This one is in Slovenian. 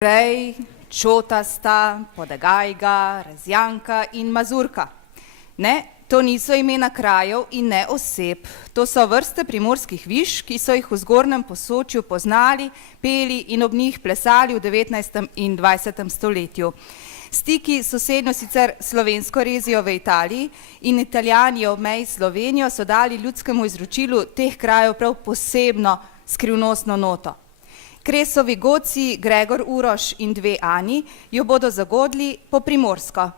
Rej, Čotasta, Podagajga, Razjanka in Mazurka. Ne, to niso imena krajev in ne oseb. To so vrste primorskih viž, ki so jih v zgornjem Posočju poznali, peli in ob njih plesali v 19. in 20. stoletju. Stiki sosednjo sicer slovensko rezijo v Italiji in Italijani ob meji s Slovenijo so dali ljudskemu izročilu teh krajev prav posebno skrivnostno noto. Kresovi goci Gregor Uroš in dve Ani jo bodo zagodli po primorsko.